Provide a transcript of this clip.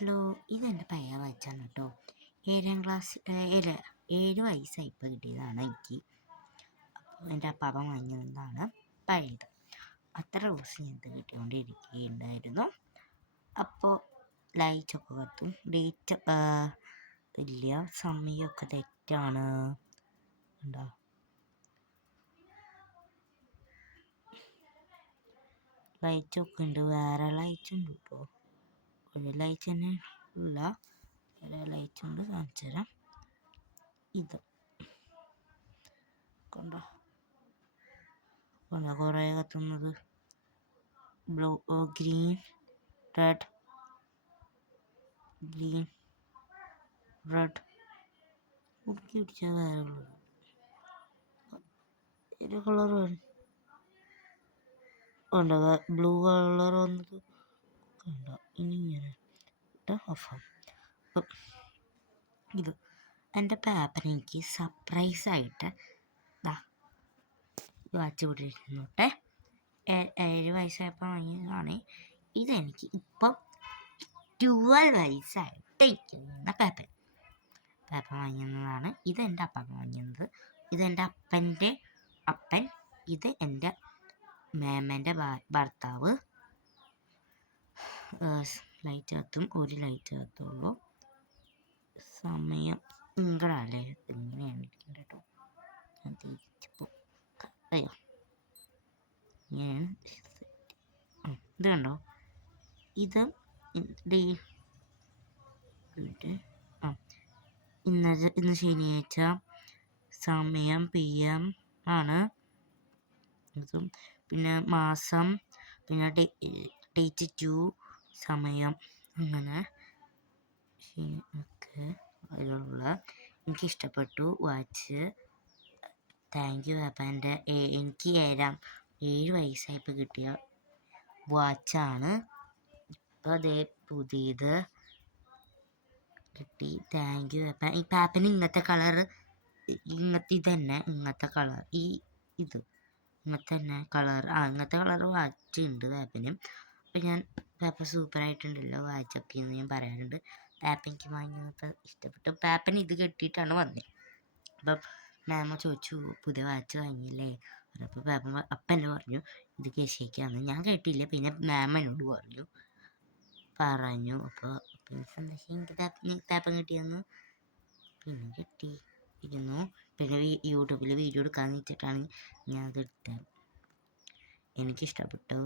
Hello, ഇതെൻ്റെ പയ്യ വായിച്ചാണ് കേട്ടോ. 7 വയസ്സായി ഇപ്പോൾ കിട്ടിയതാണ് എനിക്ക്. അപ്പോൾ എൻ്റെ അപ്പാപ്പ വാങ്ങിയതാണ് പഴയത്. അത്ര ദിവസം ഇത് കിട്ടിക്കൊണ്ടിരിക്കുകയുണ്ടായിരുന്നു. അപ്പോൾ ലൈറ്റൊക്കെ കത്തും, ഡേറ്റ് ഇല്ല, സമയമൊക്കെ തെറ്റാണ്. ഉണ്ടോ? ലൈറ്റൊക്കെ ഉണ്ട്, വേറെ ലൈറ്റ് ഉണ്ട് കേട്ടോ. ഒരു ലൈറ്റ് തന്നെ ഉള്ള വേറെ ലൈറ്റ് ഉണ്ട്, കാണിച്ചു തരാം. ഇത് കണ്ടോ കുറേ കത്തുന്നത്. ബ്ലൂ, ഗ്രീൻ, റെഡ്, മുറുക്കി പിടിച്ചാൽ വേറെ ഉള്ളത് ഒരു കളർ കണ്ടോ, ബ്ലൂ കളർ വന്നത് കണ്ടോ. ഇനി ഇങ്ങനെ ഓഫാവും. ഇത് എൻ്റെ പേപ്പർ എനിക്ക് സർപ്രൈസായിട്ട് വാച്ച് പിടിച്ചിരുന്നോട്ടെ. 7 വയസ്സായപ്പോൾ വാങ്ങിയതാണ്. ഇതെനിക്ക് ഇപ്പം 12 വയസ്സായിട്ട് ഇരിക്കുന്ന പേപ്പർ വാങ്ങിയതാണ്. ഇതെൻ്റെ അപ്പൻ വാങ്ങിയത്. ഇതെൻ്റെ അപ്പൻ്റെ അപ്പൻ. ഇത് എൻ്റെ മേമേൻ്റെ ഭർത്താവ്. ലൈറ്റ് കത്തും, ഒരു ലൈറ്റ് കത്തുള്ളൂ. സമയം ഇങ്ങടല്ലേ, ഇങ്ങനെയാണ് ഇരിക്കുന്നത് കേട്ടോ. ഞാൻ തിരിച്ചപ്പോൾ അയ്യോ, ഇങ്ങനെയാണ്. ഇത് കണ്ടോ, ഇത് ഇന്ന് ശനിയാഴ്ച, സമയം PM ആണ്. ഇതും പിന്നെ മാസം, പിന്നെ ഡേറ്റ് 2, സമയം, അങ്ങനെ ഒക്കെ അതിലുള്ള എനിക്കിഷ്ടപ്പെട്ടു വാച്ച്. താങ്ക് യു അപ്പം. എനിക്ക് 7 വയസ്സായപ്പോൾ കിട്ടിയ വാച്ചാണ്. ഇപ്പോൾ അതേ പുതിയത് കിട്ടി. താങ്ക് യു അപ്പം. ഈ പാപ്പന് ഇങ്ങനത്തെ കളറ്, ഇങ്ങനത്തെ കളർ, ഇത് ഇങ്ങനത്തെ തന്നെ കളർ, ഇങ്ങനത്തെ കളർ വാച്ച് ഉണ്ട് പാപ്പനും. അപ്പം ഞാൻ പാപ്പ സൂപ്പറായിട്ടുണ്ടല്ലോ വാച്ചൊക്കെ എന്ന് ഞാൻ പറയാറുണ്ട്. പാപ്പ എനിക്ക് വാങ്ങിയത് ഇഷ്ടപ്പെട്ടു. പാപ്പന് ഇത് കെട്ടിയിട്ടാണ് വന്നത്. അപ്പം മാമ ചോദിച്ചു, പുതിയ വാച്ച് വാങ്ങിയില്ലേ? അപ്പോൾ അപ്പൻ്റെ പറഞ്ഞു ഇത് കേശിക്കാന്ന്. ഞാൻ കേട്ടില്ല, പിന്നെ മാമ എന്നോട് പറഞ്ഞു. അപ്പോൾ പിന്നെ സന്തോഷം, എനിക്ക് പാപ്പൻ കിട്ടിയെന്ന്. പിന്നെ കിട്ടിയിരുന്നു. പിന്നെ യൂട്യൂബിൽ വീഡിയോ എടുക്കാമെന്ന് വെച്ചിട്ടാണ് ഞാൻ അത് എടുത്തത്. എനിക്കിഷ്ടപ്പെട്ടു.